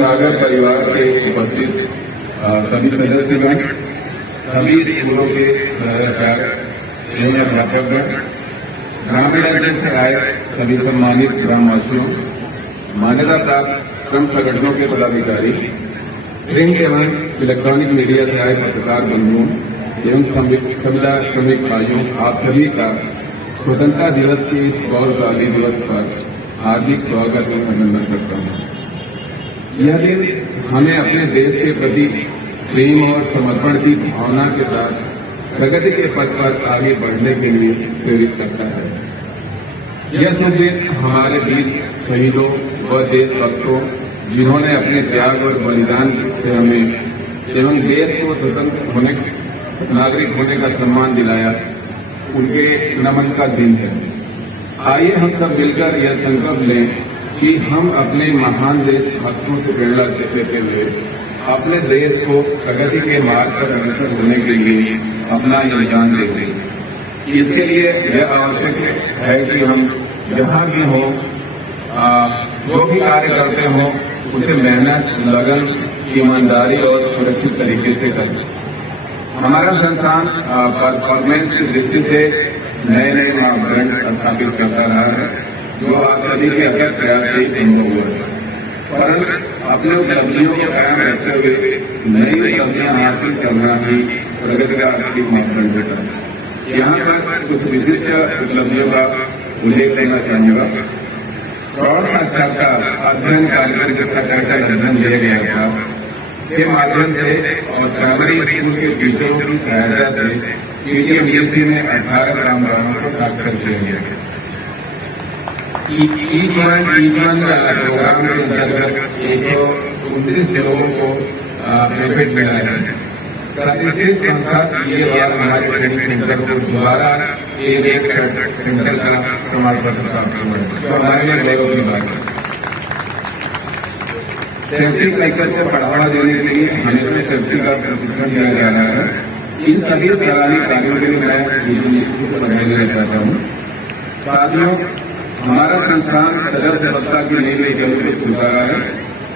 सागर परिवार के उपस्थित सभी सदस्यगण, सभी स्कूलों के प्रधानाचार्य एवं अध्यापकगण, ग्रामीण अंचल से आए सभी सम्मानित ग्रामवासियों, मान्यता प्राप्त श्रम संगठनों के पदाधिकारी, प्रिंट एवं इलेक्ट्रॉनिक मीडिया से आए पत्रकार बंधुओं एवं संविदा श्रमिक भाइयों, आप सभी का स्वतंत्रता दिवस के इस गौरवशाली दिवस पर हार्दिक स्वागत एवं अभिनंदन करता हूं। यह दिन हमें अपने देश के प्रति प्रेम और समर्पण की भावना के साथ प्रगति के पथ पर आगे बढ़ने के लिए प्रेरित करता है। यह शुभ दिन हमारे वीर शहीदों व देशभक्तों, जिन्होंने अपने त्याग और बलिदान से हमें एवं देश को स्वतंत्र होने नागरिक होने का सम्मान दिलाया, उनके नमन का दिन है। आइए हम सब मिलकर यह संकल्प लें कि हम अपने महान देशभक्तों से प्रेरणा लेते हुए अपने देश को प्रगति के मार्ग पर अग्रसर होने के लिए अपना योगदान देते हैं। इसके लिए यह आवश्यक है कि हम जहां भी हो, जो भी कार्य करते हो, उसे मेहनत, लगन, ईमानदारी और सुरक्षित तरीके से करें। हमारा संस्थान परफॉर्मेंस की दृष्टि से नए नए मापदंड स्थापित करता रहा है, जो आप सभी के अथक प्रयास से संभव हुआ है। परंतु अपने उपलब्धियों को कायम रखते हुए नई उपलब्धियां हासिल करना ही प्रगति का आर्थिक मापदंड है। यहाँ पर कुछ विशिष्ट उपलब्धियों का उल्लेख करना चाहूंगा। प्रौढ़ साक्षरता अध्ययन कार्यक्रम जिसका चर्चा जन्म लिया गया था के माध्यम से और प्राइमरी स्कूल के टीचरों की सहायता से पीटीएमडीसी में 18 ग्राम को साक्षर किया गया। ईच-वन प्रोग्राम के अंतर्गत 129 लोगों को बेनिफिट मिला है। प्रतिष्ठित संस्था सीएवार हमारे ट्रेनिंग सेंटर को दोबारा एक सेंटर का प्रमाण पत्र प्राप्त हुआ है, जो हमारे लिए गौरव की बात है। सेफ्टी कल्चर को बढ़ावा देने के लिए हमें सेफ्टी का प्रशिक्षण दिया जा रहा है। इन सभी सराहनीय कार्यों के लिए मैं स्कूल को बधाई देना चाहता हूँ। साथियों, हमारा संस्थान सदर सफलता की नई नई जगह पे खुल रहा है।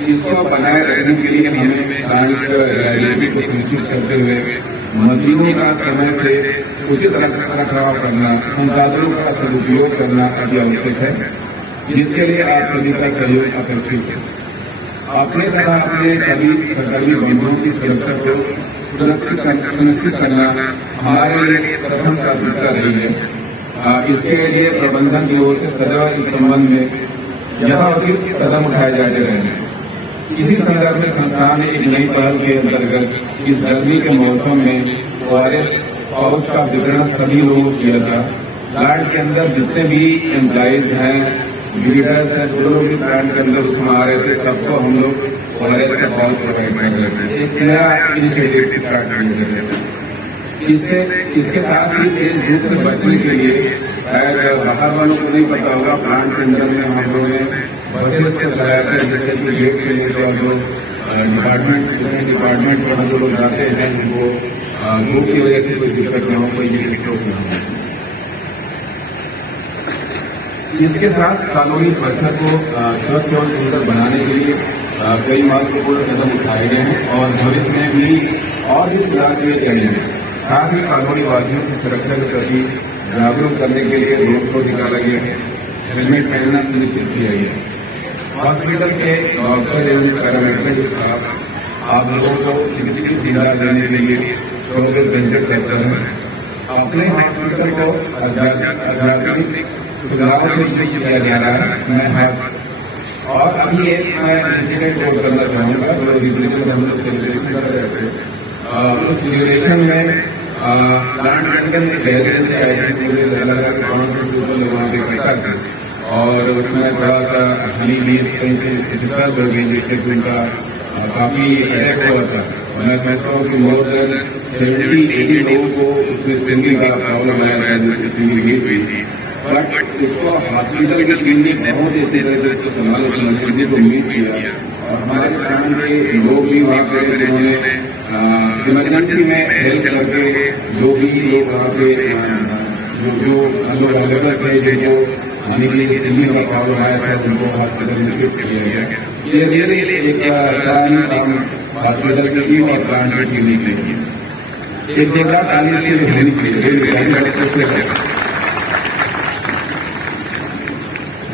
इसको बनाए रखने के लिए हमें लाइब्रेरी को सुनिश्चित करते हुए मशीनों का समय से उचित रखरखाव करना, संसाधनों का सदुपयोग करना अति आवश्यक है, जिसके लिए आप सभी का सहयोग अपेक्षित है। अपने तरह अपने सभी सहकर्मी बंधुओं की सुरक्षा को सुनिश्चित करना हमारे लिए प्रथम प्राथमिकता रही है। इसके लिए प्रबंधन की ओर से सदैव इस संबंध में यथाउचित कदम उठाए जाते रहे। इसी संदर्भ में संस्थान ने एक नई पहल के अंतर्गत इस गर्मी के मौसम में ORS पाउच का वितरण सभी लोगों को किया था। प्लांट के अंदर जितने भी एम्प्लॉइज हैं, लीडर्स हैं, जो लोग भी प्लांट के अंदर उसमें आ रहे थे, सबको हम लोग ORS का पाउच प्रोवाइड कर रहे थे। एक नया इनिशिएटिव स्टार्ट कर रहे थे। इसके साथ ही इस धूप से बचने के लिए शायद बाहर वालों को नहीं पता होगा, प्लांट के अंदर में हम लोगों ने बसेस को चलाया था, जैसे कि गेट के लिए जो डिपार्टमेंट पर जो लोग जाते हैं, उनको धूप की वजह से कोई दिक्कत न हो, कोई दिक्कत न हो। इसके साथ कानूनी परिसर को स्वच्छ और सुंदर बनाने के लिए कई महत्वपूर्ण कदम उठाए गए हैं और भविष्य में भी और भी सुधार किए जाएंगे। साथ ही कानूनी वादियों की सुरक्षा के प्रति जागरूक करने के लिए रोड शो निकाला गया है। हेलमेट पहनना सुनिश्चित किया गया। हॉस्पिटल के डॉक्टर एवं पैरामेडिकल स्टाफ आप लोगों को किसी की सुविधा देने के लिए 24 घंटे रहता है। अपने हॉस्पिटल को आध्यात्मिक सुधारों से किया जा रहा है। और अभी एक मैं इंसिडेंट नोट करना चाहूँगा, जो रिजनेबल हम लोग सेलिब्रेशन कर रहे थे। उस सेलिब्रेशन में प्लांट मेंटेन गैदरिंग से आई थी, अलग अलग काउंट के ऊपर लोग वहाँ पे इकट्ठा थे और उसमें थोड़ा सा हनी बीस कहीं से डिस्टर्ब हो गई, जिससे उनका काफी अटैक हुआ था। मैं चाहता हूँ कि मोर देन 70-80 लोगों को उसमें स्टिंगिंग का प्रॉब्लम आया था, जिससे स्टिंगिंग हिट हुई थी। बट इसको हॉस्पिटल की टीम ने बहुत अच्छी तरह से इसको संभाले, किसी को मीट किया और हमारे ग्राम के लोग भी वहाँ पे जिन्होंने इमरजेंसी में हेल्प करके जो भी लोग वहाँ पे जो लोग अवेलेबल थे, जो हनी की स्टिंगिंग का प्रॉब्लम आया था, उनको हॉस्पिटल में शिफ्ट किया गया। ये रियली एक हॉस्पिटल की टीम और प्लांट की टीम निकली है। एक जोरदार ताली के लिए होनी चाहिए।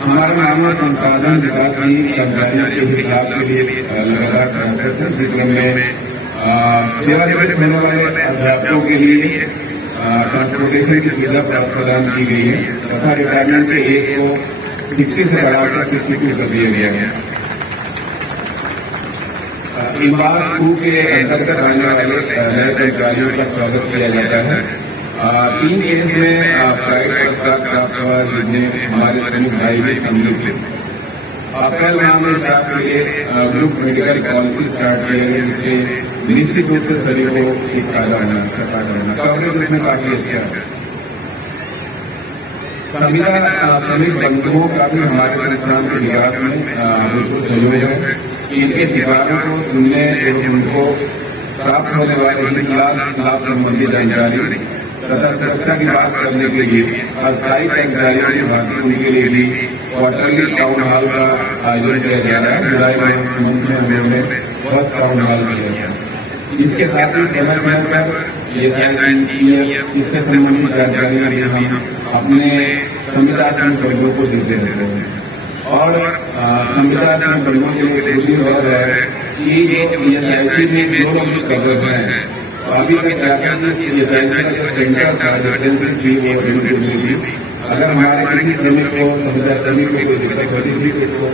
हमारे मानव संसाधन विकास की कर्मचारियों के हिसाब के लिए लगातार प्रयासरत है। इस क्रम में सेवानिवृत्त होने वाले अध्यापकों के लिए ट्रांसपोर्टेशन की सुविधा प्रदान की गई है तथा रिटायरमेंट के एज को 60 से बढ़ाकर 62 कर दिया गया है। इमारत 2 के अंतर्गत आने वाले नए कर्मचारियों का स्वागत किया जाता है। 3 केस में प्राइवेट पुरस्कार प्राप्त हुआ जिसमें हमारे श्रमिक भाई भी सम्मिलित थे। अप्रैल माह में स्टाफ के लिए ग्रुप मेडिकल पॉलिसी स्टार्ट किया गया जिससे निश्चित रूप से सभी को एक फायदा होना कवरेज उसमें काफी अच्छा है। संविदा श्रमिक बंधुओं का भी हमारे संस्थान के विकास में बिल्कुल सहयोग है। इनके अधिकारों को सुनने एवं उनको प्राप्त होने वाले लाभ संबंधी जानकारी तथा सुरक्षा की बात करने के लिए अस्थायी कर्मचारियों की भांति उनके लिए भी क्वार्टरली टाउन हॉल का आयोजन किया जा रहा है। जुलाई में हमने फर्स्ट टाउन हॉल किया गया। इसके साथ ही समय समय पर इससे संबंधित जानकारी हम अपने संविदा श्रमिक वर्गों को देते रहते हैं और संविदा श्रमिक वर्गों के लिए जरूरी हो रहा है कि जो ESIC में जो लोग कर रहे हैं अभी तक क्या ESIC का जो सेंटर था रेजिडेंशियल फी और रिलेटिविटी अगर हमारे किसी श्रमिक को संविदा श्रमिक को कोई दिक्कत होती थी तो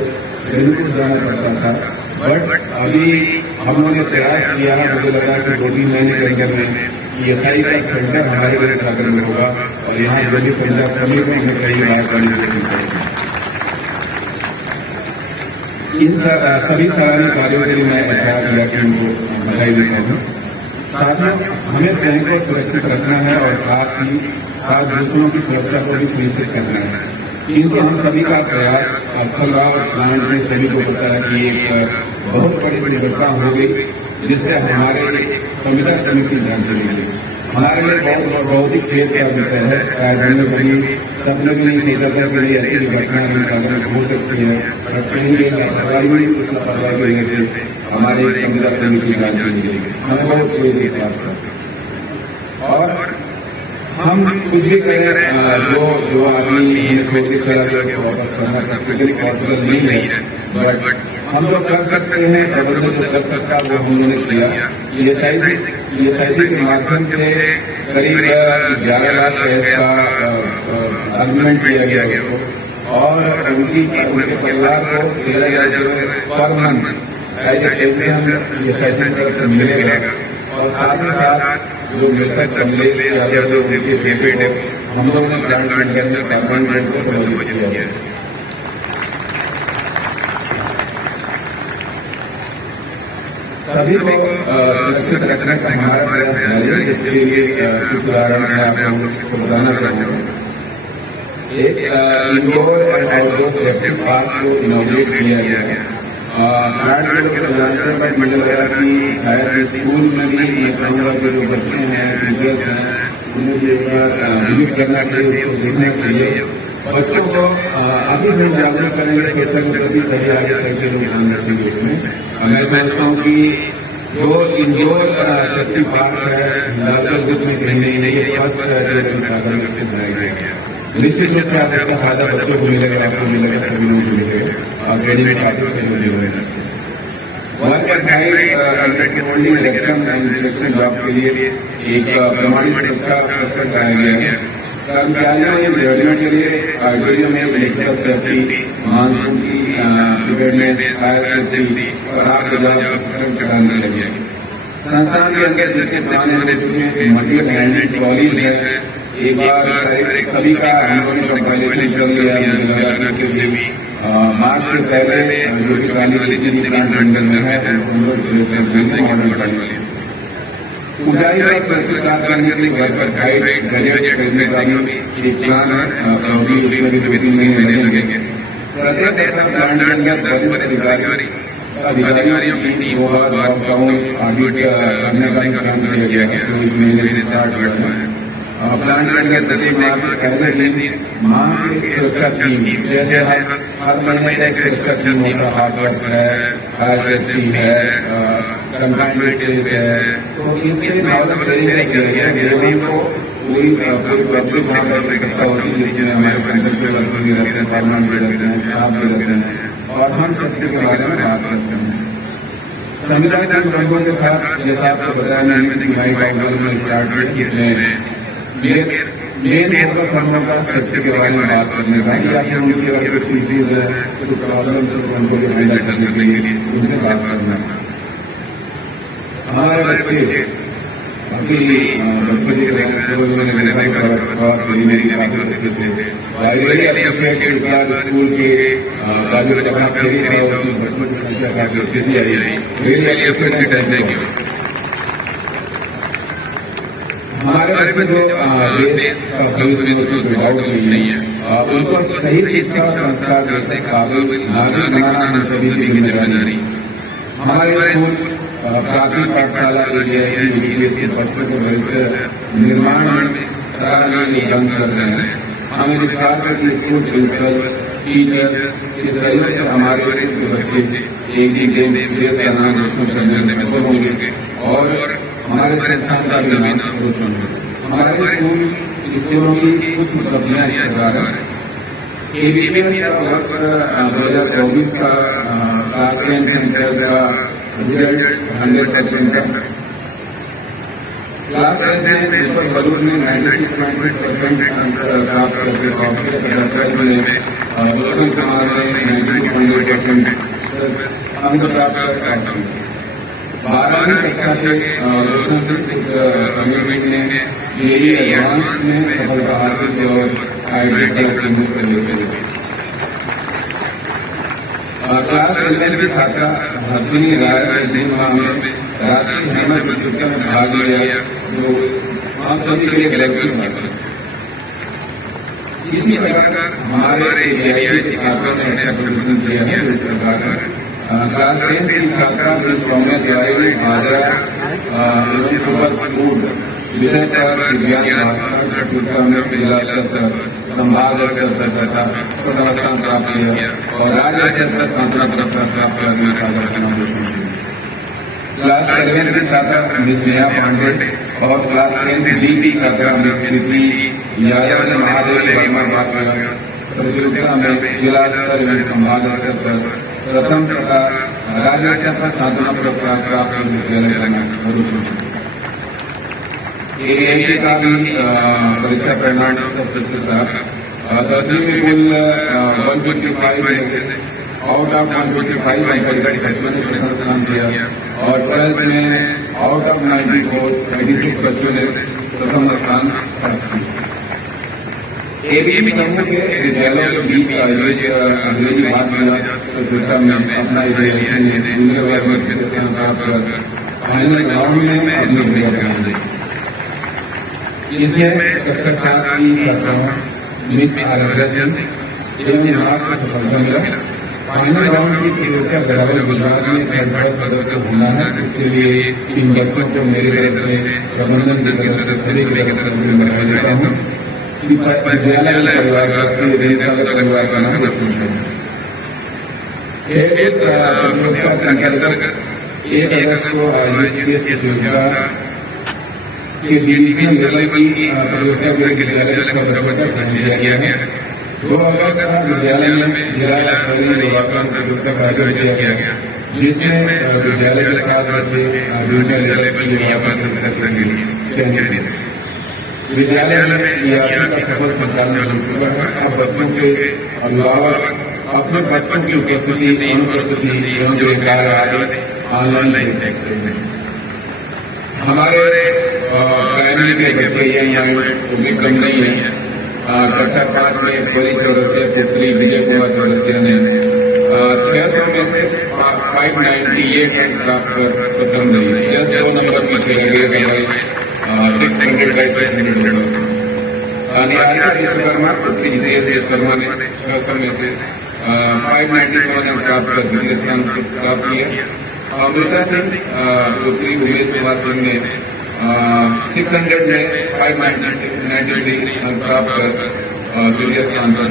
बिल्कुल जाना पड़ता था। बट अभी हम लोगों ने प्रयास किया है। मुझे लगा कि 2-3 महीने के अंदर में ESI का सेंटर हमारे लिए सागर में होगा और यहाँ जो भी संविदा श्रमिक है हमें कई बार करने की चिंता है। इन सभी सराहनीय कार्यों के लिए मैं अच्छा किया कि उनको बधाई देता हूँ। साथ में हमें स्वयं को सुरक्षित रखना है और साथ ही साथ दूसरों की सुरक्षा को भी सुनिश्चित करना है। किंतु हम सभी का प्रयास अस्पताल प्लांट में सभी को पता है कि एक बहुत बड़ी दुर्घटना हो गई जिससे हमारे संविदा श्रमिक की जान चली गई। हमारे लिए बहुत ही खेद का विषय है। शायद हमने कभी सपने भी नहीं सोचा था कि ऐसी दुर्घटना सागर में हो सकती है और कहीं लापरवाही की वजह से हमारे संविदा श्रमिक की जान चली गई। हमें बहुत खेद इस बात का और हम कुछ भी करें जो आदमी छोड़ के चला गया वापस करना पॉसिबल नहीं है। बट हम जो कर सकते हैं प्रबंधन जो कर सकता है वो हम लोगों ने किया। ESIC के माध्यम से करीब 11 लाख का अग्रीमेंट किया गया और उनके परिवार को 13,000 पर मंथ ESIC से मिलेगा और साथ ही साथ जो मृतक कमलेश यादव जो उनके बेटे हम लोगों ने प्लांट के अंदर कार्बन ग्रेड को समायोजित किया है। सभी को सुरक्षित रखने का हमारा प्रयास जारी है। इसके लिए कुछ उदाहरण मैं आपको बताना चाहूँगा। एक indoor and outdoor safety park को इनोवेट किया गया है। प्लांट के जानते हैं बट मुझे लगा कि शायद स्कूल में भी ये कहूँगा कि जो बच्चे हैं टीचर्स हैं उन्हें भी एक बार विजिट करना चाहिए, उसको देखना चाहिए। बच्चों को अभी हम जागरूक करेंगे शिक्षा के प्रति तभी आगे करके लोग ध्यान रखेंगे। इसमें मैं समझता हूँ कि जो इंडोर सेफ्टी पार्क है हिमाचल ग्रुप में कहीं नहीं है फर्स्ट सागर में बनाया गया। निश्चित रूप से आप इसका फायदा बच्चों को मिलेगा, आपको मिलेगा, सभी लोगों को मिलेगा और ट्रेनिंग में काफी सहयोग मिलेगा। इलेक्शन जॉब के लिए एक प्रमाणित सुरक्षा पुरस्कार लाया गया है। कर्मचारियों ने डेवलपमेंट के लिए ऑडिटोरियम में इलेक्ट्रिकल सेफ्टी, मानसून की प्रिपेयरनेस, फायर सेफ्टी और आग बुझाऊ उपकरण प्रदान किया गया। संस्थान के अंदर जितने पुराने मटेरियल हैंडलिंग ट्रॉलीज है एक बार सभी का हम लोगों ने कंपाइलेशन कर लिया। मार्च से पहले जो कि पुरानी वाली जितनी प्लांट अंडर में है हम लोग मॉडल बना लिए। ऊंचाई पर सुरक्षित काम करने के लिए घर पर गाइड गैजेट खरीदने का भी एक प्लान उसमें भी 2-3 महीने लगेंगे। प्रत्येक प्लांट अंडर वरिष्ठ अधिकारियों की टीम होगा लॉकडाउन ऑडिट करने का काम किया गया है जो इस महीने से स्टार्ट हुआ है। प्लान के प्रत्येक माह के पहले दिन माह की सुरक्षा टीम, जैसे हर महीने एक सुरक्षा टीम होता, हार्ड वर्क है, फायर सेफ्टी है, कंफाइनमेंट स्टेज है, तो इसके नॉलेज शेयरिंग किया गया है। लोगों को पूरी पब्लिक वहाँ पर इकट्ठा होती है, जिसमें हमारे प्रिंसिपल वर्कर भी रहते हैं, फार्मर भी रहते हैं, स्टाफ भी रहते हैं, और हम सेफ्टी के बारे में बात करते हैं। संविदा के लोगों के साथ जैसा आपको बताया मैंने दिखाई बाइबल में स्टार्ट किया, जिसमें मेन फोकस हम लोग का सेफ्टी के बारे में बात करने का, या फिर उनकी अगर कुछ इश्यूज है, कुछ प्रॉब्लम्स है, उनको हैंडल करने के लिए उनसे बात करना। हमारे बच्चे अभी बच्चों की मैंने मेरी बातें करते थे, लाइब्रेरी अप्रिशिएट स्कूल के काफी जगह फेरी है, उसमें बच्चों की संख्या काफी अच्छी आई है, रियली अप्रिशिएट है। हमारे बच्चे जो देश का भविष्य उसमें डाउट नहीं है, उनको सही शिक्षा और संस्कार देने काबिल नागरिक बनाना हम सभी की जिम्मेदारी। हमारे स्कूल प्राथमिक पाठशाला यूपीएससी बच्चों के भविष्य निर्माण में सराहनीय योगदान कर रहे हैं। हम इस बात की स्कूल प्रिंसिपल, टीचर्स, इस सहयोग से हमारे बच्चे एक ही देश का नाम रोशन करने में सफल होंगे और हमारे संस्थान का भी नाम रोशन होगा। हमारे स्कूलों की कुछ उपलब्धियां इस प्रकार है। केबीपीएस का वर्ष 2024 का क्लास 10 सेंटर का रिजल्ट 100% का। क्लास 10 में सिंपल बलून ने 96.6% अंक प्राप्त करके रोशन कुमार ने 92.8% अंक प्राप्त करके 12वीं कक्षा के रोशन सिंह ने जेईई एडवांस में सफलता हासिल की और हाइब्रिड प्रवेश। क्लास 11 की छात्रा हर्षिनी राय ने राष्ट्रीय हैमर प्रतियोगिता में भाग लिया, जो हम सभी के लिए ग्रेजुएट था। इसी प्रकार हमारे एआईसी के छात्रों ने अच्छा प्रदर्शन किया है। इस प्रकार क्लास 10 की छात्रा सौम्या तिवारी ने आगरा एवं सुपर फूड विषय पर विज्ञान प्रतियोगिता में जिला स्तर, संभाग स्तर तथा प्रथम स्थान प्राप्त किया और राज्य स्तर पर प्राप्त करने का नाम रोशन किया। क्लास 11 की छात्रा मिस नेहा पांडे और क्लास 10 बी की छात्रा मिस कृति यादव ने महादेव प्रतियोगिता में जिला स्तर एवं संभाग स्तर पर प्रथम तथा राज्य स्तर पर साधना पुरस्कार प्राप्त विद्यालय का एआईसी का भी परीक्षा परिणाम सबसे था। 10वीं में कुल 155 आउट ऑफ 155 बच्चों ने प्रथम स्थान किया और 12th में आउट ऑफ 94 86 बच्चों ने प्रथम स्थान प्राप्त किया। एबीपी समूह के विद्यालयों के बीच आयोजित अंग्रेजी भाषा प्रतियोगिता में अपना एजुकेशन जूनियर वर्ग में स्थान प्राप्त कर फाइनल राउंड में अपनी प्रदर्शन दी। इसमें कक्षा 7 की छात्राओं मिस आरजन एवं नाथ को सफलता मिला। फाइनल राउंड की प्रतियोगिता बराबर गुजरात में एक बड़ा सदस्य होना है, इसके लिए इन बच्चों को मेरे तरफ से प्रबंधन की तरफ से सभी की तरफ से मैं देता हूँ। विद्यालय परिवार का नाम रोशन करें। खेल प्रतियोगिता के अंतर्गत 1 अगस्त को आयोजित प्रतियोगिता के डिवीजन लेवल की प्रतियोगिता के विद्यालय का किया गया। 2 अगस्त का विद्यालय में जिला स्तरीय निर्वाचन प्रतियोगिता का आयोजन किया गया, जिसमें विद्यालय के 7 बच्चे डिवीजन लेवल की निर्वाचन प्रतियोगिता के लिए चयनित थे। विद्यालय में यात्रा का सफल संचालन हो चुका है। अब बच्चों के अभिभावक अपने बच्चों की उपस्थिति, अनुपस्थिति एवं बेकार आदि ऑनलाइन देख सकते हैं। हमारे प्राइमरी के बच्चे यहाँ भी कम नहीं है। कक्षा 5 में बड़ी चौरसिया पुत्री विजय कुमार चौरसिया ने 600 में से 598 रैंक प्राप्त कर प्रथम रही। जस्ट 2 नंबर पीछे लगे 600 निहारिका विश्वकर्मा पुत्री नितेश विश्वकर्मा ने 600 में से 597 रैंक प्राप्त कर द्वितीय स्थान प्राप्त किया। अमृता सिंह पुत्री उमेश कुमार सिंह ने 600 में 593 अंक प्राप्त कर द्वितीय स्थान पर।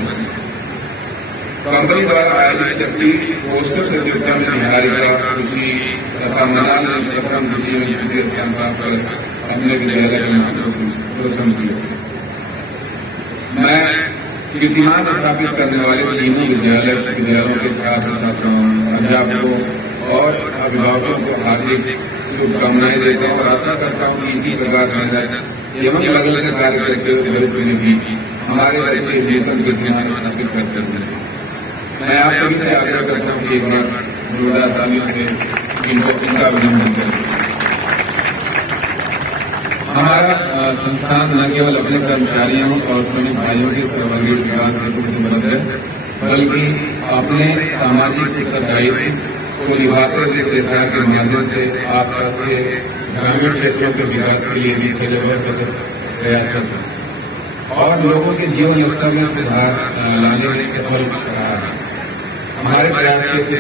कंपनी द्वारा आयोजित शक्ति पोस्टर प्रतियोगिता में निहारिका, खुशी तथा मनाल ने प्रथम, द्वितीय में तृतीय स्थान प्राप्त कर अपने विद्यालय का नाम रोशन किया। मैं कीर्तिमान स्थापित करने वाले तीनों विद्यालयों के छात्र छात्राओं, अध्यापकों और अभिभावकों को हार्दिक शुभकामनाएं देता हूँ और आशा करता हूँ कि इसी प्रकार एवं लगन से कार्य करके भविष्य में भी हमारे बच्चे वेतन कीर्तिमान स्थापित करते हैं। मैं आप सभी से आग्रह करता हूँ कि एक बार जोरदार तालियों से इनका अभिनंदन करें। हमारा संस्थान न केवल अपने कर्मचारियों और श्रमिक भाइयों के सर्वांगीण विकास से प्रतिबद्ध है, बल्कि अपने सामाजिक उत्तरदायित्व को निभाते हुए शिक्षा के माध्यम से आसपास के ग्रामीण क्षेत्रों के विकास के लिए भी प्रयास करता है और लोगों के जीवन स्तर में सुधार लाने में सफल रहा है। हमारे प्रयास के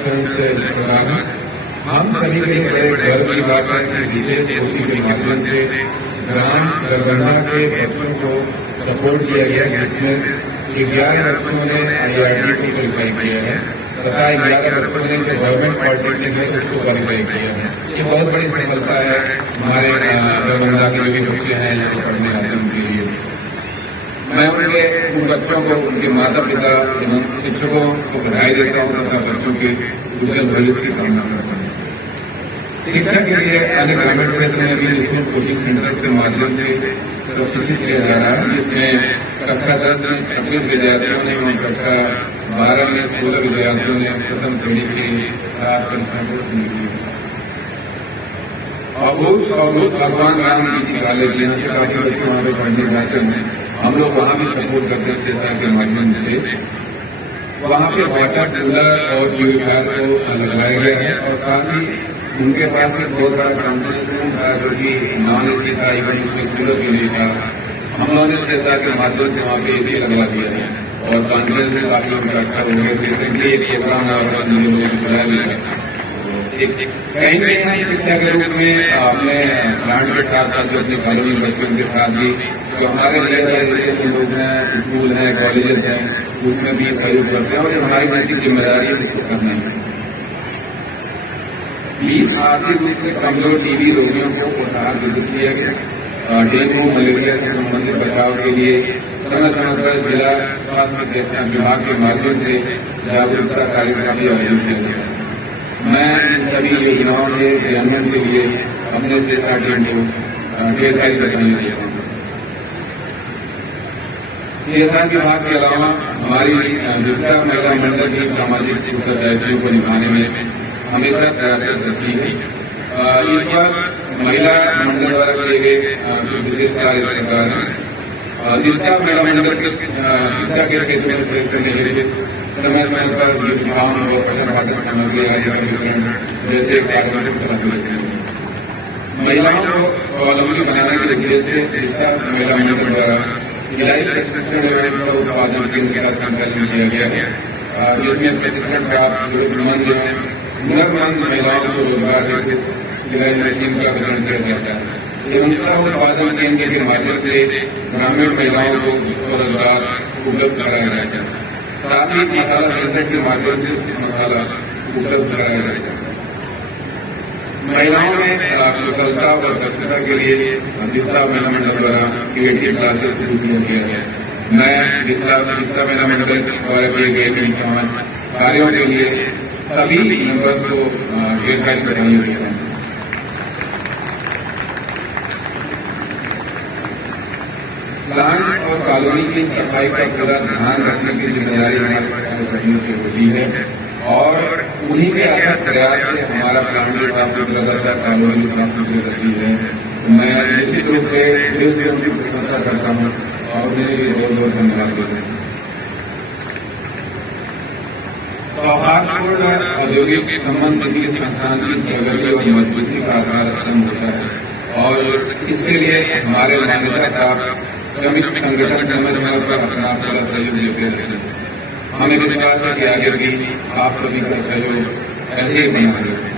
प्रकार हम सभी के लिए बड़े गर्व की बात है कि विशेष कोटि के माध्यम से ग्राम दरभंगा के बच्चों को सपोर्ट किया गया, जिसमें 11 बच्चों ने IIT को क्वालिफाई किया है तथा 11 बच्चों ने गवर्नमेंट पॉलिटेक्निक में उसको क्वालिफाई किया है। ये बहुत बड़ी सफलता है हमारे दरभंगा के जो भी बच्चे हैं यहाँ पढ़ने आते हैं उनके लिए। मैं उन बच्चों को, उनके माता पिता एवं शिक्षकों को बधाई देता हूँ तथा बच्चों के उज्जवल भविष्य की कामना करता हूँ। शिक्षा के लिए अन्य ग्रामीण क्षेत्र में भी निःशुल्क कोचिंग सेंटर के माध्यम से प्रशिक्षित किया जा रहा है, जिसमें कक्षा 10 में 26 विद्यार्थियों ने एवं कक्षा 12 में 16 विद्यार्थियों ने प्रथम श्रेणी के साथ परीक्षा को पूर्ण किया। अवभूत भगवान राम जी कॉलेज यहाँ से काफी बच्चे वहाँ पे पढ़ने जाते हैं। हम लोग वहाँ भी सपोर्ट करते हैं शिक्षा के माध्यम से। वहाँ पे वाटर कूलर और प्यूरिफायर को लगाया गया है और साथ ही उनके पास एक बहुत बड़ा कॉम्पिटिशन था जो कि नॉन AC था, इवन उसमें कूलर भी नहीं था। हम लोगों ने शिक्षा के माध्यम से वहाँ पे AC लगवा दिया है और कॉन्फ्रेंस में काफी लोग इकट्ठा हो गए। रिसेंटली एक प्रोग्राम बुलाया गया कहीं न कहीं शिक्षा के रूप में अपने प्लांट के साथ साथ जो अपने कॉलोनी बच्चों के साथ भी जो हमारे लिए लोग हैं, स्कूल हैं, कॉलेजेस हैं, उसमें भी सहयोग करते हैं और हमारी नैतिक जिम्मेदारी है इसको करना है। 20 आर्थिक रूप से कमजोर TB रोगियों को उपहार वितरित किया गया। डेंगू मलेरिया से संबंधित बचाव के लिए समय समय पर जिला स्वास्थ्य विभाग के माध्यम से जागरूकता कार्यक्रम भी आयोजित किया गया। मैं इन सभी योजनाओं के क्रियान्वयन के लिए अपने शिक्षा टीम को ढेर सारी बधाई देता हूँ। शिक्षा विभाग के अलावा हमारी जिला महिला मंडल की सामाजिक उत्तरदायित्वों को निभाने में हमेशा प्रयासरत रहती है। इस वर्ष महिला मंडल द्वारा किए गए विशेष कार्य सरकार जिसका महिला मंडल की शिक्षा के क्षेत्र में सहयोग करने के लिए समय समय पर यूनिफॉर्म और पठन पाठन सामग्री आदि का वितरण जैसे कार्यक्रम चलाते रहते हैं। महिलाओं को स्वावलंबी बनाने के उद्देश्य से जिसका महिला मंडल द्वारा सिलाई प्रशिक्षण एवं उत्पादन केंद्र का संचालन किया गया है, जिसमें प्रशिक्षण प्राप्त हुनरमंद महिलाओं को रोजगार देकर सिलाई मशीन का वितरण किया जाता है एवं सह उत्पादन केंद्र के माध्यम से ग्रामीण महिलाओं को स्वरोजगार उपलब्ध कराया जाता है। साथ ही मसाला सेंटर के माध्यम से मसाला उपलब्ध कराया जाता है। महिलाओं में कुशलता और दक्षता के लिए जिला महिला मंडल द्वारा क्रिएटिव क्लासेस शुरू किया गया है। मैं जिला महिला मंडल द्वारा किए गए कार्यों के लिए सभी मेंबर्स को ढेर सारी बधाई देता हूँ। प्लांट और कॉलोनी की सफाई का पूरा ध्यान रखने की जिम्मेदारी हमारे कर्मियों की होती है और उन्हीं के अथक प्रयास से हमारा प्लांट भी साफ सुथरा रहता है, कॉलोनी साफ सुथरी रहती है। मैं निश्चित रूप से देश से उनकी प्रशंसा करता हूँ और उन्हें भी बहुत बहुत धन्यवाद देता हूँ। सौहार्दपूर्ण औद्योगिक संबंध किसी संस्थान की प्रगति और मजबूती का आधार स्तंभ होता है और इसके लिए हमारे मान्यता प्राप्त श्रमिक संगठन समय समय पर अपना सहयोग देते रहते हैं। हमें विश्वास है कि आगे भी आप सभी का सहयोग ऐसे ही बना रहेगा।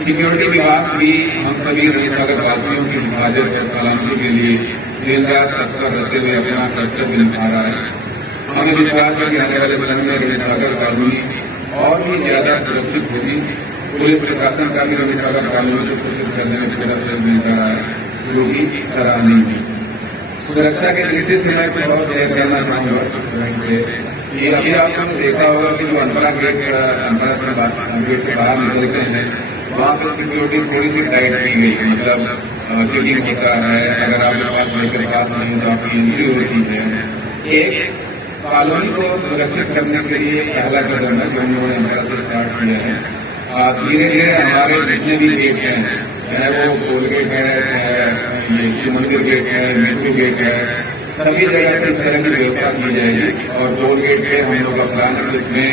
सिक्योरिटी विभाग भी हम सभी नगर वासियों की हिफाजत और सलामती के लिए दिन रात तत्पर रहते हुए अपना कर्तव्य निभा रहा है। हमें विश्वास है कि आने वाले समय में रविसागर कॉलोनी और भी ज्यादा सुरक्षित होगी। पुलिस प्रशासन का भी रविसागर कॉलोनी को सुरक्षित करने में पूरा प्रयास मिल रहा है, जो कि सराहनीय है। सुरक्षा के दृष्टि से मैं कुछ और शेयर करना चाहूंगा कि अभी आपने देखा होगा कि जो अंतरा गेट से बाहर निकलते हैं वहाँ पर सिक्योरिटी थोड़ी सी टाइट की गई, मतलब चेकिंग होता है। अगर आपके पास व्हीकल पास नहीं तो आपकी एंट्री होती है। एक कॉलोनी को सुरक्षित करने के लिए पहला कदम है जो उन्होंने हमारा से स्टार्ट किया है। धीरे धीरे हमारे जितने भी गेट हैं, चाहे वो टोल गेट है, ये शिव मंदिर गेट है, मेट्रो गेट है, सभी जगह इस तरह की व्यवस्था की जाएगी। और टोल गेट पे हम लोग का प्लान है जिसमें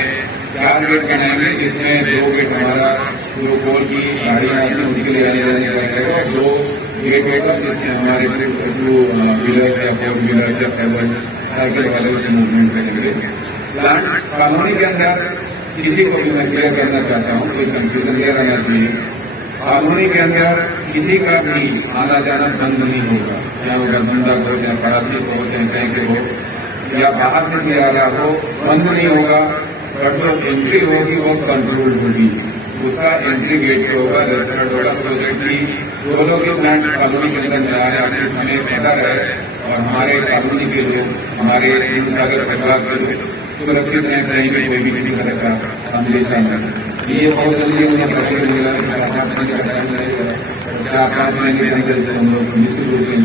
4 गेट बनाएंगे, जिसमें 2 गेट हमारा जो टोल की गाड़ियां आती हैं उनके लिए आने जाने जाएगा और 2 गेट होगा जिसमें हमारे जो व्हीलर्स या 4 व्हीलर्स या पैदल साइकिल वाले से मूवमेंट करेंगे। प्लान कॉलोनी के अंदर किसी को भी मैं क्लियर करना चाहता हूँ, कोई कंफ्यूजन नहीं रहना चाहिए। कॉलोनी के अंदर किसी का भी आना जाना बंद नहीं होगा, चाहे वो गंदा हो, चाहे पड़ासी हो, चाहे कहीं के हो या बाहर से भी आ रहा हो, बंद नहीं होगा। बट जो एंट्री होगी वो कंट्रोल होगी, उसका एंट्री गेट पे होगा रजिस्टर्ड होगा, प्रोजेक्ट की जो लोग के प्लांट कॉलोनी के अंदर जा रहे हैं हमें पता रहे और हमारे कॉलोनी के लोग, हमारे सागर परिवार के लोग सुरक्षित रहे, कहीं भी कोई भी किसी तरह का हमेशा नहीं। ये बहुत जल्दी उन्हें पता मिला है, 4-5 महीने के अंदर से हम लोग निश्चित रूप से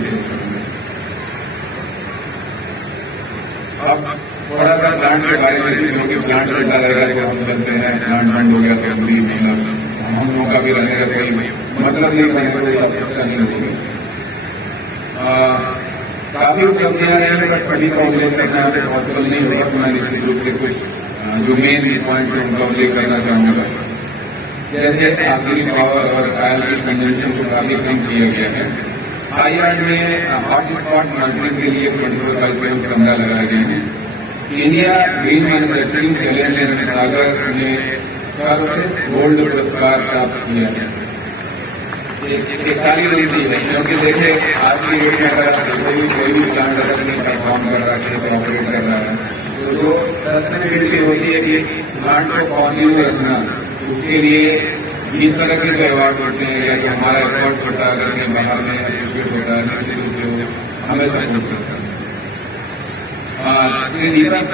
अब थोड़ा सा प्लांट के बारे में भी, क्योंकि प्लांट चलता रहेगा तो हम चलते हैं, प्लांट बंद हो गया तो पूरी हम लोगों का भी रहने का कोई मतलब नहीं, रहने कोई आवश्यकता नहीं होगी। काफी उपलब्धियां रही है, बट सभी का उल्लेख करना पॉसिबल नहीं होगा, तो मैं निश्चित रूप से कुछ जो मेन पॉइंट है उनका उल्लेख करना चाहूंगा। जैसे आखिरी पावर और आयल की कंजम्पशन को काफी कम किया गया है। IRD में हॉटस्पॉट मॉनिटरिंग के लिए 24/7 कैमरा लगाए गए हैं। इंडिया ग्रीन मैन्युफैक्चरिंग चैलेंज ने सागर में सर्वश्रेष्ठ गोल्ड पुरस्कार प्राप्त किया है। एक खाली रीति है, क्योंकि देखिए आज की डेट में अगर कोई भी प्लांट अगर नहीं परफॉर्म कर रहा है, ऑपरेट कर रहा है, तो जो सस्टेनेबिलिटी होती है कि प्लांट को कॉन्टिन्यू रखना, उसके लिए इस तरह के जो अवार्ड होते हैं या जो हमारा एफर्ट होता है, अगर कहीं बाहर में एसोसिएट होता है, निश्चित रूप से हमें सपोर्ट करता है। श्री दीपक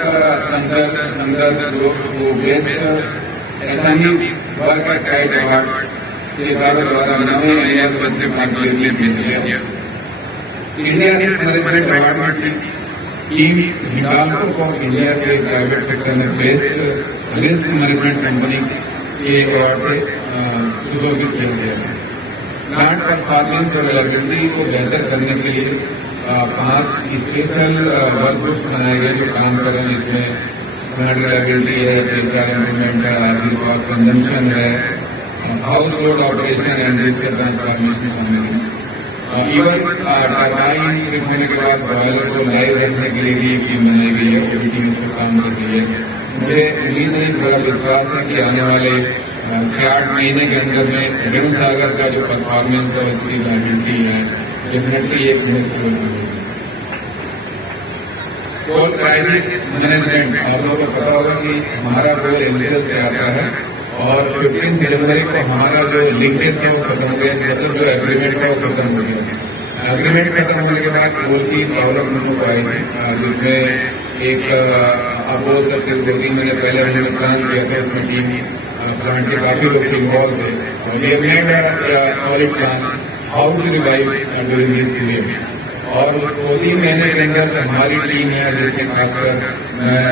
संदर्भ जो बेस्ट ऐसा ही वर्क टाइट अवार्ड सरकार द्वारा नवे इंडिया स्वतंत्र प्लांट के लिए भेज दिया। इंडिया रिस्क मैनेजमेंट अवार्ड में टीम हिंडाल्को को इंडिया के प्राइवेट सेक्टर में बेस्ट रिस्क मैनेजमेंट कंपनी के अवार्ड से सुशोभित किया गया है। प्लांट परफॉर्मेंस और रिलायबिलिटी को बेहतर करने के लिए 5 स्पेशल वर्क ग्रुप्स बनाए गए जो काम कर रहे हैं। इसमें प्लांट रिलायबिलिटी है, पेशकार इम्प्रूवमेंट है, आर्थिक पावर कंजम्पशन है, house hold operation and risk transformation शामिल है। इवन टरबाइन ट्रिप होने के बाद बॉयलर को लाइव रखने के लिए भी एक टीम बनाई गई है, वो भी टीम इसको काम कर रही है। मुझे उम्मीद नहीं, बड़ा विश्वास है कि आने वाले 8 महीने के अंदर में ऋण सागर का जो परफॉर्मेंस है उसकी रिलायबिलिटी है डेफिनेटली एक कोल क्राइसिस मैनेजमेंट। आप लोगों को पता होगा कि हमारा रोल एमसीएस पे आता है और 15 जनवरी को हमारा जो लिंकेज था वो खत्म हो गया, मतलब जो एग्रीमेंट था वो खत्म हो गया। एग्रीमेंट खत्म होने के बाद कोल की प्रॉब्लम हम लोग आई थी, जिसमें एक आप बोल सकते हो 2-3 महीने पहले हमने प्लान किया था, इसमें टीम प्लांट के काफी लोग इन्वॉल्व थे और ये made solid plan how to revive during this period. और 2-3 महीने के अंदर हमारी टीम है, जिसमें खासकर मैं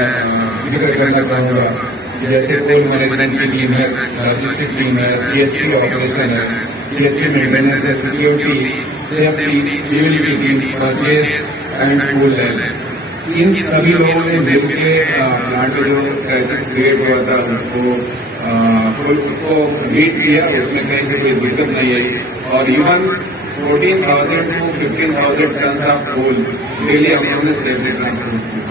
जिक्र करना चाहूँगा, जैसे कोल मैनेजमेंट की टीम है, लॉजिस्टिक टीम है, CSP ऑपरेशन है, CSP मेंटेनेंस है, security, safety, civil team, purchase and tool है। इन सभी लोगों ने मिलकर प्लांट जो क्राइसिस क्रिएट हुआ था उसको मीट किया, उसमें कहीं से कोई दिक्कत नहीं आई और even 14,000 to 15,000 ton of coal daily हम लोगों ने सेफ्टी ट्रांसपोर्ट किया।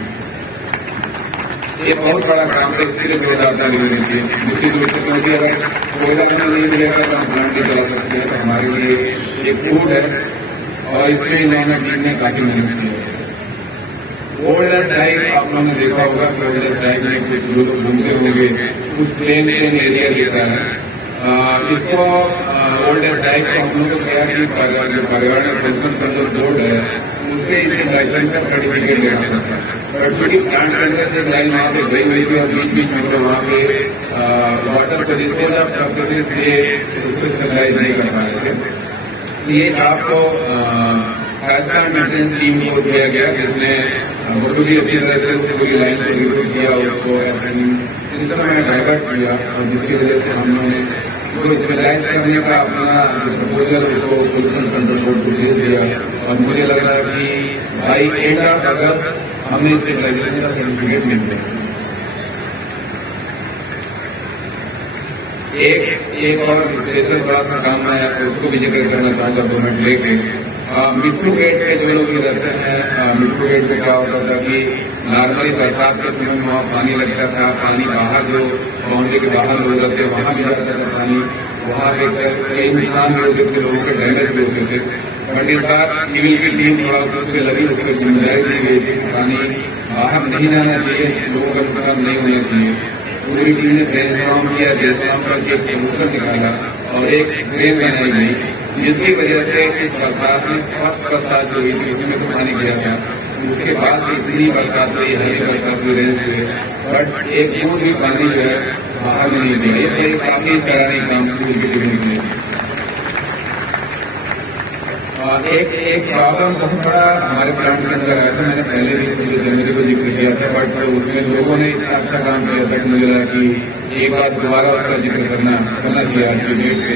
ये बहुत बड़ा काम है, इसके लिए बहुत ज्यादा मिलनी चाहिए निश्चित रूप से, क्योंकि अगर कोयला नहीं मिलेगा तो हम प्लांट नहीं चला सकते हैं। तो हमारे लिए एक फूड है और इसमें इन्होंने टीम ने काफी मेहनत की है। ओल्ड एज टाइप आप लोगों ने देखा होगा कि ओल्ड एज टाइप में कुछ लोग घूमते होंगे, कुछ प्लेन एरिया देता है। इसको ओल्ड एज टाइप को हम लोग को क्या कि पर्यावरण पोल्यूशन कंट्रोल बोर्ड है, उससे इसके लाइसेंस का सर्टिफिकेट लेना पड़ता है। बट छोटी प्लांट के अंदर से लाइन वहाँ पे गई हुई थी और बीच बीच में तो वहाँ पे वाटर को डिस्पोज ऑफ करते थे, उसको स्टेबलाइज नहीं कर पा रहे थे। ये आपको फैसला मेंटेनेंस टीम को दिया गया, जिसमें भी अच्छी तरह से उसकी पूरी लाइन को रिव्यू किया, उसको सिस्टम में डाइवर्ट किया, और जिसकी वजह से हम लोगों ने उसको स्टेबलाइज करने का अपना प्रपोजल उसको पोल्यूशन कंट्रोल बोर्ड को भेज दिया। और मुझे लग रहा है कि बाई 8 अगस्त हमें स्टेबलाइजेशन का सर्टिफिकेट मिल गया। एक और स्पेशल क्लास का काम है, उसको भी जिक्र करना चाहूँगा 2 मिनट लेके। मिट्टू गेट पे जो लोग रहते हैं, मिट्टू गेट पे क्या होता था कि नॉर्मली बरसात के समय में वहाँ पानी लगता था, पानी बाहर जो बाउंड्री के बाहर लोग रहते वहाँ भी जाता था पानी, वहाँ पे कई नुकसान भी होते थे, लोगों के डैमेज भी होते थे। बट इस बार सिविल की टीम थोड़ा सा उसके लगी, उसको जिम्मेदारी दी गई थी कि पानी बाहर नहीं जाना चाहिए, लोगों का नुकसान नहीं होना चाहिए। पूरी टीम ने ब्रेनस्टॉर्म किया, ब्रेनस्टॉर्म करके एक सोल्यूशन निकाला और एक ड्रेन बनाई गई, जिसकी वजह से इस बरसात में फर्स्ट बरसात जो हुई थी उसमें तो पानी गया था। उसके बाद इतनी बरसात हुई, हरी बरसात हुई, रेंज हुए, बट एक बूंद भी पानी जो है बाहर में नहीं दिया। ये काफी सराहनीय काम स्कूल की टीम ने किया। एक प्रॉब्लम बहुत बड़ा हमारे प्लांट के अंदर आया था, मैंने पहले भी जनवरी को जिक्र किया था, बट उसमें लोगों ने इतना अच्छा काम किया था कि मुझे लगा कि एक बार दोबारा उसका जिक्र करना चाहिए आज की डेट पे।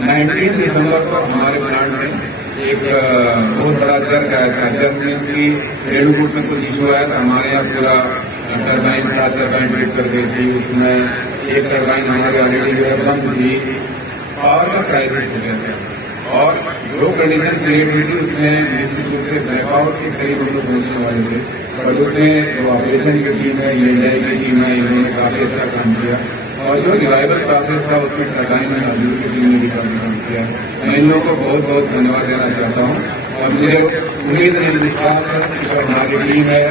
19 दिसंबर को हमारे प्लांट में एक बहुत बड़ा जर्क आया था। जर्क में उसकी रेणुकूट में कुछ इशू आया था, हमारे यहाँ पूरा टर्बाइन 7 टर्बाइन फिट कर गई थी, उसमें एक टर्बाइन हमारे ऑलरेडी जो है बंद थी, पावर का क्राइसिस हो गया था और जो कंडीशन क्रिएट हुई थी उसमें निश्चित रूप से ब्लैकआउट के करीब हम लोग पहुंचने वाले थे। पर उसमें जो ऑपरेशन की टीम है, ईएनआई की टीम है, इन्होंने काफी अच्छा काम किया और जो रिवाइवल प्रोसेस था उसमें टर्बाइन में अभी की टीम ने भी काफी काम किया। मैं इन लोगों को बहुत बहुत धन्यवाद देना चाहता हूँ और मुझे उम्मीद है, विश्वास है कि जो हमारी टीम है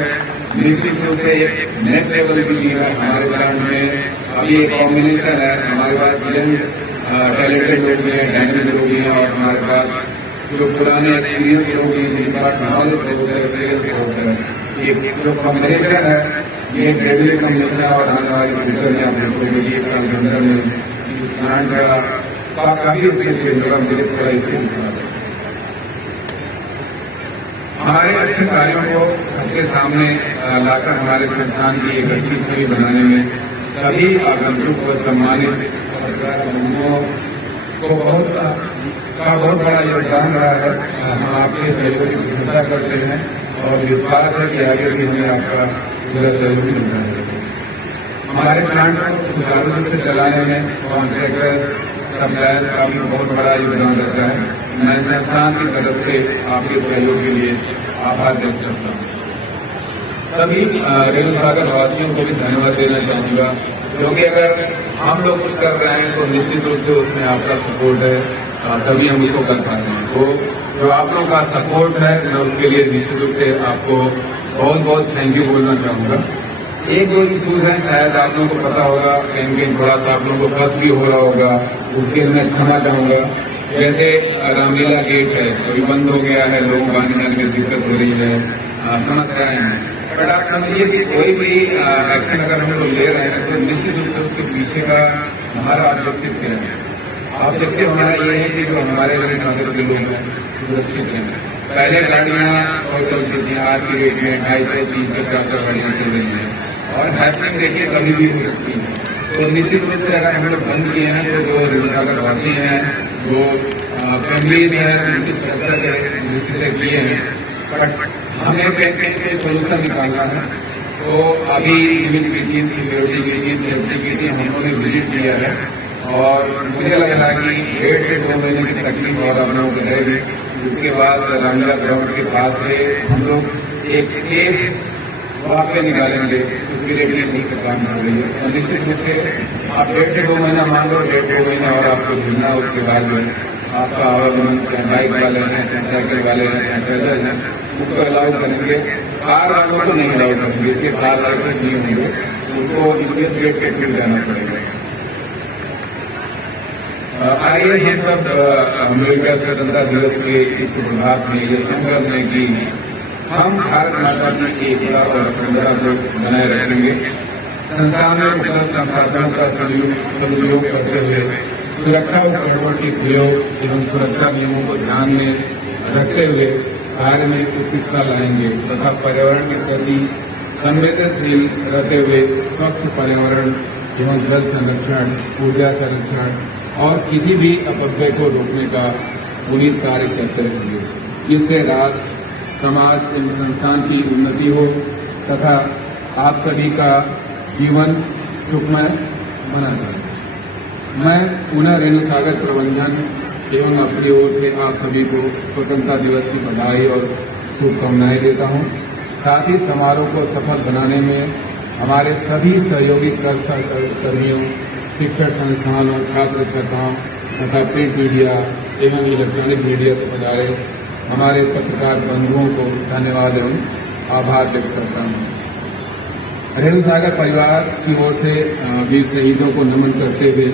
निश्चित रूप से एक नेक्स्ट लेवल की टीम है। हमारे प्लांट में अभी एक कॉम्बिनेशन है, हमारे पास टैलेंटेड लोग भी हैं, डायनेमिक लोग भी हैं और हमारे पास जो पुराने एक्सपीरियंस लोग भी हैं, जिनके पास नॉलेज बहुत है, एक्सपीरियंस बहुत है। ये जो कॉम्बिनेशन है ये ग्रेजुएट कॉम्बिनेशन है और आने वाले फ्यूचर में आप लोगों को ये काम अंदर में इस प्लांट का काफी स्पेशल होगा। मुझे थोड़ा इसके हमारे अच्छे कार्यों को सबके सामने लाकर हमारे संस्थान की एक अच्छी छवि बनाने में सभी आगंतुक को सम्मानित को बहुत बड़ा योगदान रहा है। हम आपके सहयोग की प्रशंसा करते हैं और विश्वास है कि आगे भी हमें आपका पूरा सहयोग मिलता है। हमारे प्लांट को सुचारू रूप से चलाने में कॉन्ट्रैक्टर्स, सप्लायर्स का भी बहुत बड़ा योगदान रहता है। मैं संस्थान की तरफ से आपके सहयोग के लिए आभार व्यक्त करता हूँ। सभी रेणु सागर वासियों को भी धन्यवाद देना चाहूँगा, क्योंकि अगर हम लोग कुछ कर रहे हैं तो निश्चित रूप से उसमें आपका सपोर्ट है, तभी हम उसको कर पाते हैं। तो जो आप लोगों का सपोर्ट है मैं उसके लिए निश्चित रूप से आपको बहुत बहुत थैंक यू बोलना चाहूँगा। एक दो इशूज हैं, शायद आप लोगों को पता होगा, कहीं थोड़ा सा आप लोगों को कष्ट भी हो रहा होगा, उसके लिए मैं क्षमा चाहूँगा। जैसे रामलीला गेट है, अभी बंद हो गया है, लोगों को आने जाने में दिक्कत हो रही है, समस्याएं हैं। बट आप समझिए कि कोई भी एक्शन अगर हम लोग ले रहे हैं तो निश्चित रूप से उसके पीछे का हमारा ऑब्जेक्टिव क्या है? ऑब्जेक्टिव हमारा ये है कि जो हमारे नगर के लोग हैं सुरक्षित हैं। पहले गाड़ियाँ 100 चलती थी, आज की डेट में 250, 300, 400 गाड़ियाँ चल रही हैं और हैपनिंग देखिए कभी भी हो सकती है। तो निश्चित रूप से अगर हम लोग बंद किए हैं तो जो रिश्तेदार वासी हैं, जो फैमिलीज हैं, उनकी सुरक्षा से किए हैं, बट हमें कहीं सोल्यूशन निकालना है। तो अभी सिविल की टीम, सिक्योरिटी की टीम, सेफ्टी की टीम हम लोगों ने विजिट किया है और मुझे लग रहा है कि 1.5 से 2 महीने की तकलीफ और हम लोगों को रहेगी। उसके बाद रामलीला ग्राउंड के पास से हम लोग एक सेफ वाकई निकालेंगे, उसके लिए भी ठीक काम कर रही है। और निश्चित रूप से आप 1.5-2 महीना मान लो, 1.5-2 महीना और आपको घूमना, उसके बाद जो आपका आवागमन बाइक वाले हैं, साइकिल वाले हैं, पैदल हैं, उसको अलाउ करेंगे। कार वालों को नहीं अलाउ करेंगे, इसके कार लाइसेंस नहीं होंगे, उनको इंग्लिश गेट के थ्रू जाना पड़ेगा। आइए हम सब अमेरिका स्वतंत्रता दिवस के इस प्रभात में ये संकल्प लें कि हम भारत माता की एकता और अखंडता को बनाए रखेंगे। संस्थान में उपलब्ध संसाधनों का सदुपयोग करते हुए सुरक्षा उपकरणों के प्रयोग एवं सुरक्षा नियमों को ध्यान में रखते हुए कार्य में उत्कृष्टता लाएंगे तथा पर्यावरण के प्रति संवेदनशील रहते हुए स्वच्छ पर्यावरण एवं जल संरक्षण, ऊर्जा संरक्षण और किसी भी अपव्यय को रोकने का पुनीत कार्य करते रहेंगे। इससे राष्ट्र, समाज एवं संस्थान की उन्नति हो तथा आप सभी का जीवन सुखमय बना जाए। मैं पुनः रेणु सागर प्रबंधन एवं अपनी ओर से आप सभी को स्वतंत्रता दिवस की बधाई और शुभकामनाएं देता हूं। साथ ही समारोह को सफल बनाने में हमारे सभी सहयोगी कर्मियों, शिक्षण संस्थानों, छात्र छात्राओं तथा प्रिंट मीडिया एवं इलेक्ट्रॉनिक मीडिया से पधारे हमारे पत्रकार बंधुओं को धन्यवाद एवं आभार व्यक्त करता हूं। रेणु सागर परिवार की ओर से वीर शहीदों को नमन करते हुए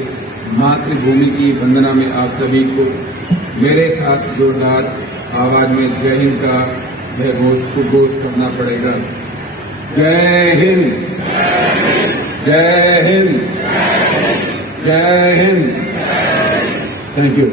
मातृभूमि की वंदना में आप सभी को मेरे साथ जोरदार आवाज में जय हिंद का घोष करना पड़ेगा। जय हिंद, जय हिंद, जय हिंद। Thank you.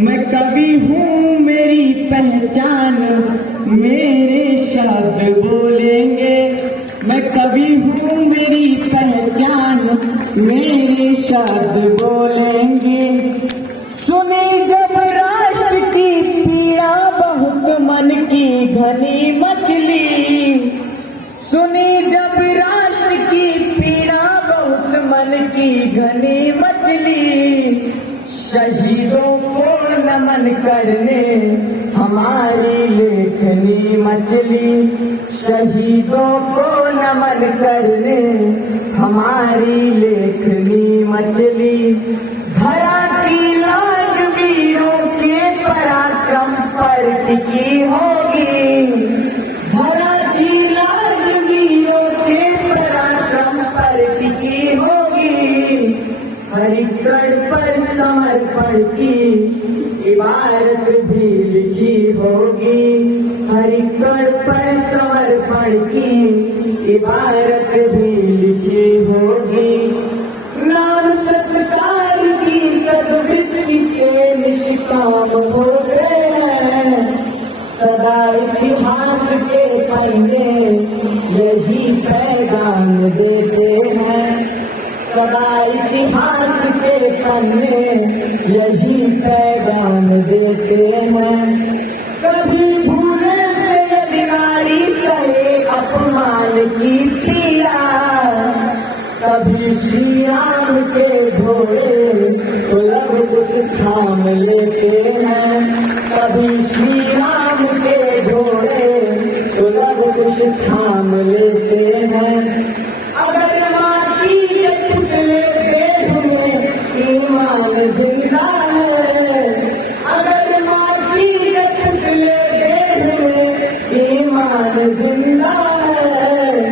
मैं कवि हूँ मेरी पहचान, मेरे शब्द बोलेंगे। मैं कवि हूँ मेरी पहचान, मेरे शब्द बोलेंगे। सुनी जब राष्ट्र की पीड़ा बहुत मन की घनी मचली, सुनी जब राष्ट्र की पीड़ा बहुत मन की घनी मचली। शहीदों को नमन करने हमारी लेखनी मछली शहीदों को नमन करने, हमारी लेखनी मछली धरा की लाज वीरों के पराक्रम पर टिकी होगी, धरा की लाज वीरों के पराक्रम पर टिकी होगी। हरिगढ़ पर समर्पण की इबारत भी लिखी होगी, हरिगढ़ पर समर्पण की इबारत भी लिखी होगी। नाम सत्कार की सद्वृत्ति से निष्काम होते हैं, सदा इतिहास के पन्ने यही पैगाम देते हैं, सदा इतिहास के पन्ने यही पैगाम देते हैं। कभी भूले से यदि नारी सहे अपमान की पीड़ा, कभी श्री राम के घोड़े तो लब कुछ थाम लेते हैं, कभी श्री राम के घोड़े तो लब कुछ थाम लेते हैं। अगर माटी के टुकड़े देह में ईमान जिंदा है, अगर माटी के टुकड़े देह में ईमान जिंदा है,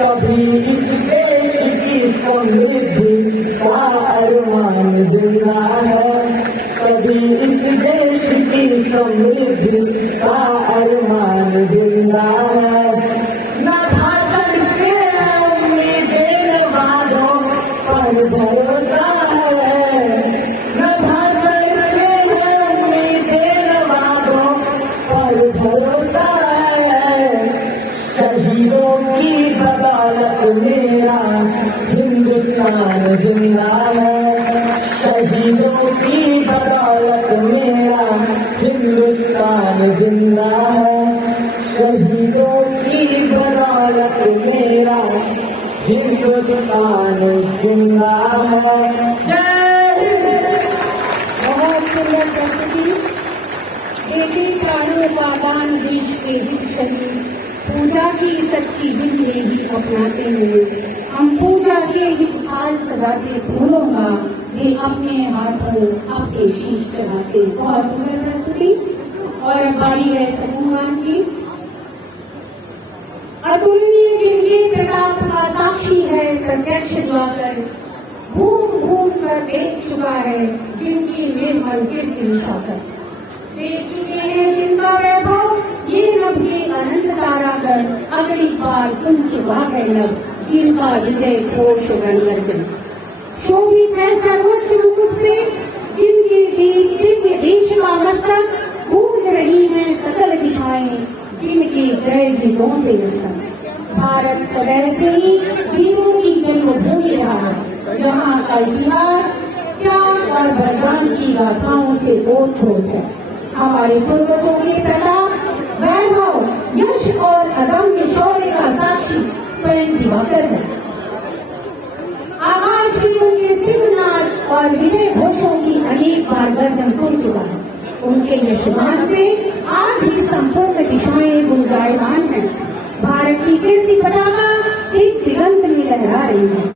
कभी इस देश की समृद्धि का अरमान जिंदा है, कभी इस देश की समृद्धि का अरमान जिंदा है। न भाषण से उम्मीदें वादों पर भरोसा है, न भाषण से उम्मीदें वादों पर भरोसा है। शहीदों की बदौलत मेरा हिंदुस्तान जिंदा है, शहीदों की बदौलत मेरा हिंदुस्तान जिंदा है, शहीदों की बदौलत मेरा हिंदुस्तान जिंदा है। बहुत सुंदर प्रस्तुति। बेटी प्राणों का दान देश के हित शहीद, पूजा की सच्ची विधि में ही अपनाते हैं। हम पूजा के इतिहास सजाते फूलों का, ये अपने हाथों आपके शीश चढ़ाते। बहुत सुंदर प्रस्तुति। और बारी है समुमान की। अतुलनीय जिनके प्रताप का साक्षी है प्रत्यक्ष द्वार, घूम घूम कर देख चुका है जिनकी निर्मल कीर्ति छाकर, देख चुके हैं जिनका वैभव ये नभी अनंत तारागण, अगली बार सुन चुका है लब जिनका विजय घोष रणगर्जन। शोभित है सर्वोच्च मुकुट से जिनके दिव्य देश का मस्तक, गूंज रही है सकल दिशाएं जिनके जय गीतों से नतन। भारत सदैव से ही वीरों की जन्मभूमि रहा है, यहाँ का इतिहास त्याग और बलिदान की गाथाओं से ओत-प्रोत है। हमारे पूर्वजों के प्रताप, वैभव, यश और अदम्य शौर्य का साक्षी स्वयं दिवाकर है। आकाश में उनके सिंहनाद और विजय घोषों की अनेक बार गर्जन सुन चुका है। उनके यशगान से आज भी संपूर्ण दिशाएं गुंजायमान हैं। भारत की कीर्ति पताका एक दिगंत में लहरा रही है।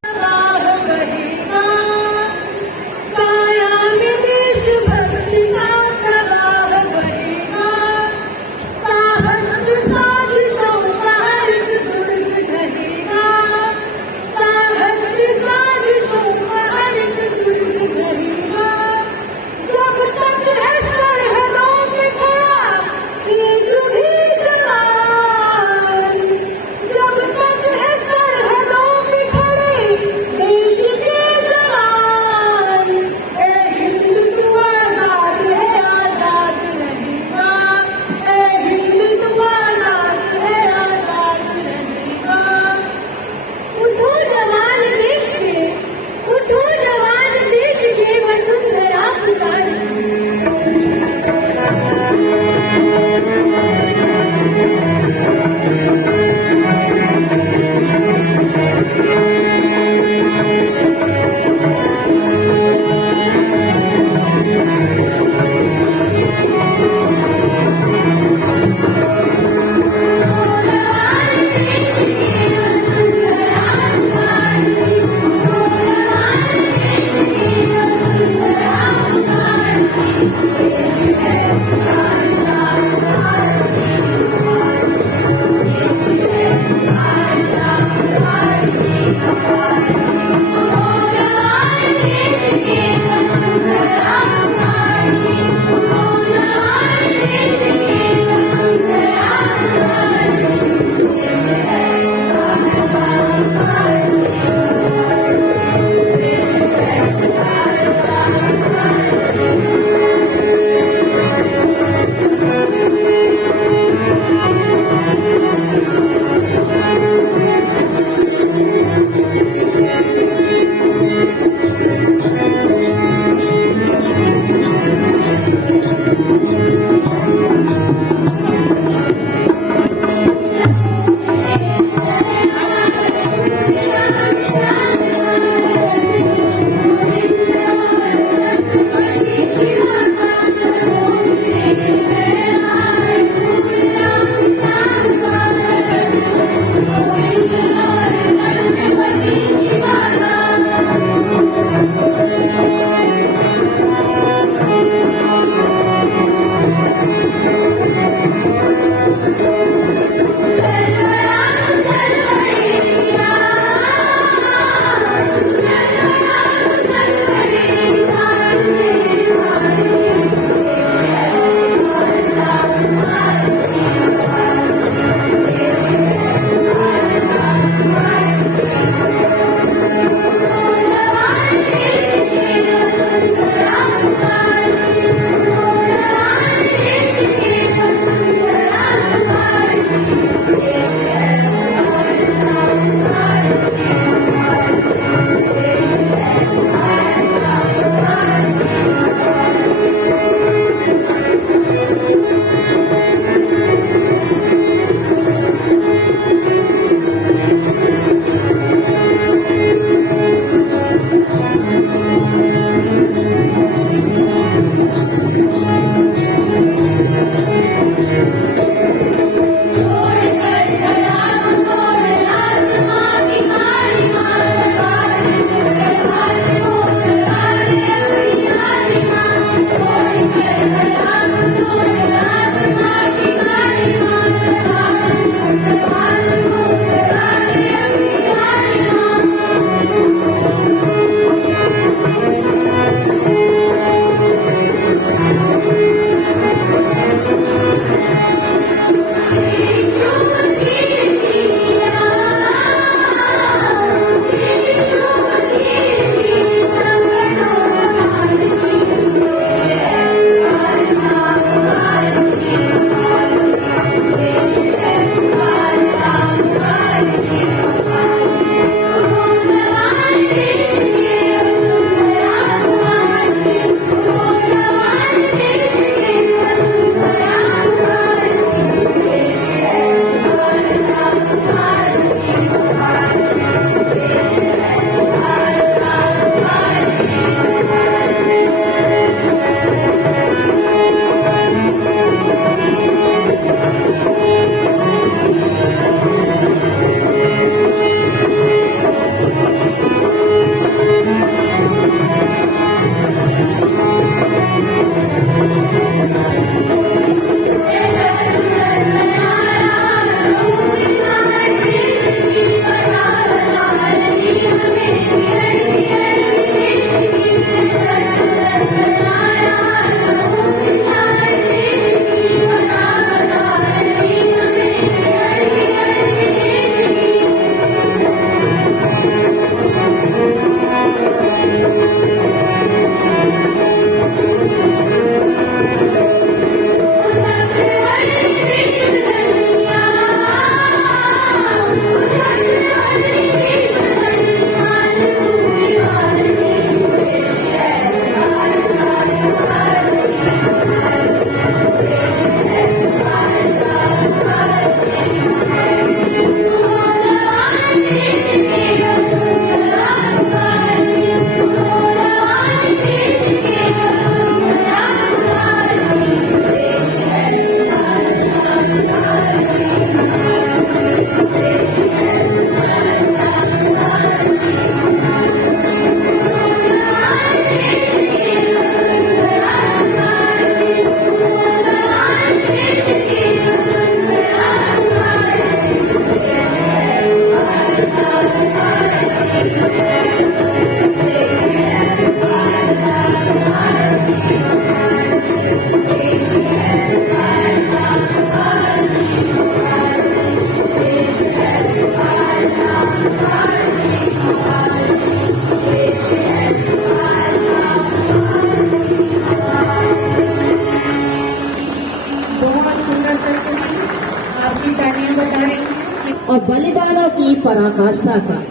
और बलिदानों की पराकाष्ठा का।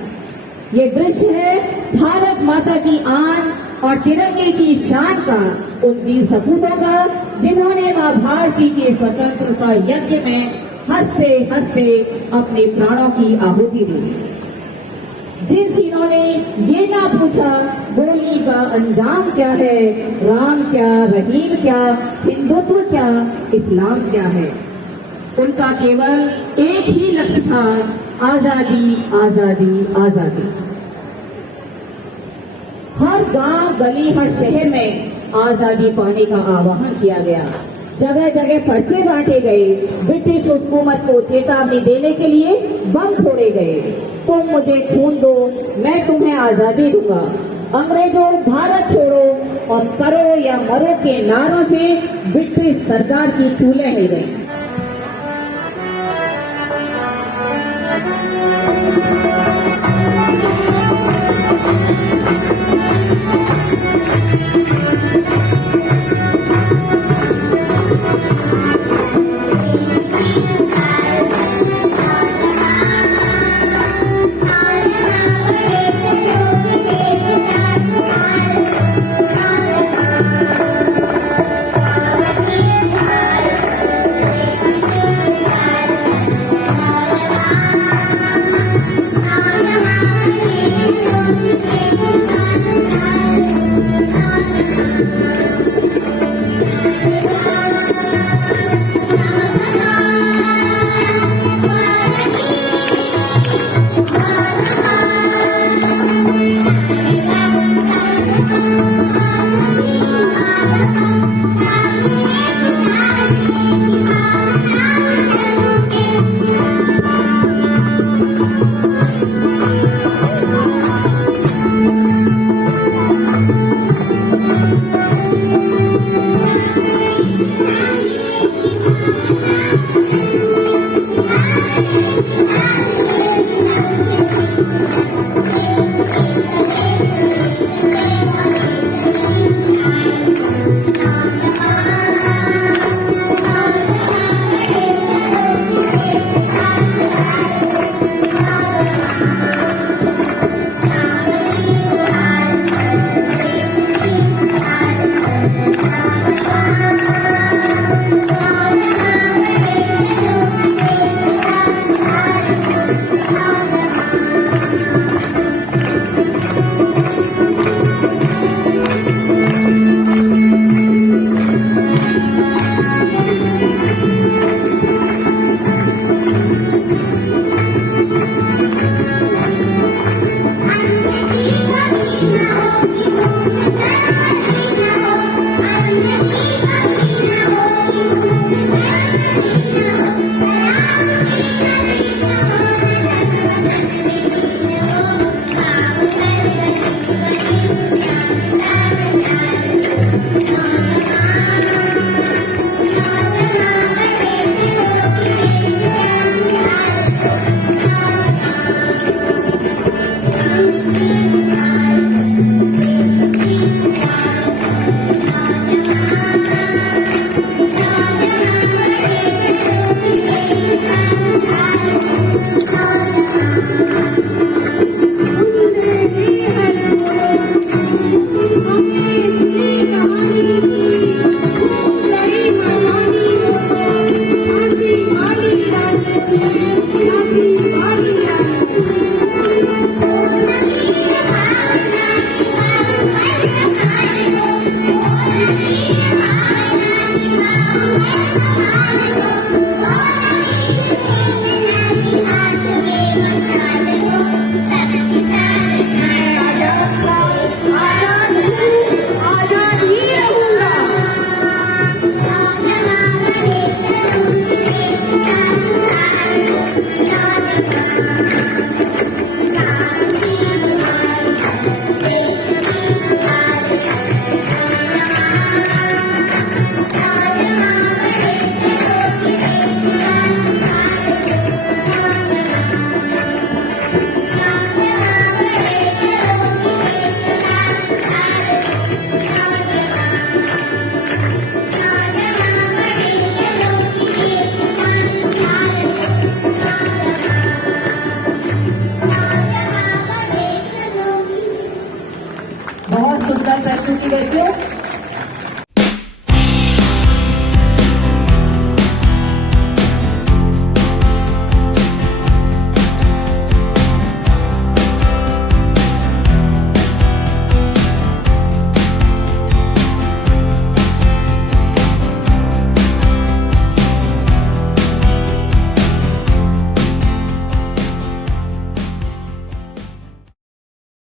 ये दृश्य है भारत माता की आन और तिरंगे की शान का, उन वीर सपूतों का जिन्होंने मां भारती के स्वतंत्रता यज्ञ में हंसते हंसते अपने प्राणों की आहुति दी। जिन सिनों ने ये ना पूछा गोली का अंजाम क्या है, राम क्या, रहीम क्या, हिंदुत्व क्या, इस्लाम क्या है, उनका केवल एक ही लक्ष्य था, आजादी आजादी आजादी। हर गांव गली हर शहर में आजादी पाने का आह्वान किया गया। जगह जगह पर्चे बांटे गए। ब्रिटिश हुकूमत को चेतावनी देने के लिए बम फोड़े गए। तुम मुझे खून दो, मैं तुम्हें आजादी दूंगा। अंग्रेजों भारत छोड़ो और करो या मरो के नारों से ब्रिटिश सरकार की चूल्हे हिल गई। चुकी है। क्यों?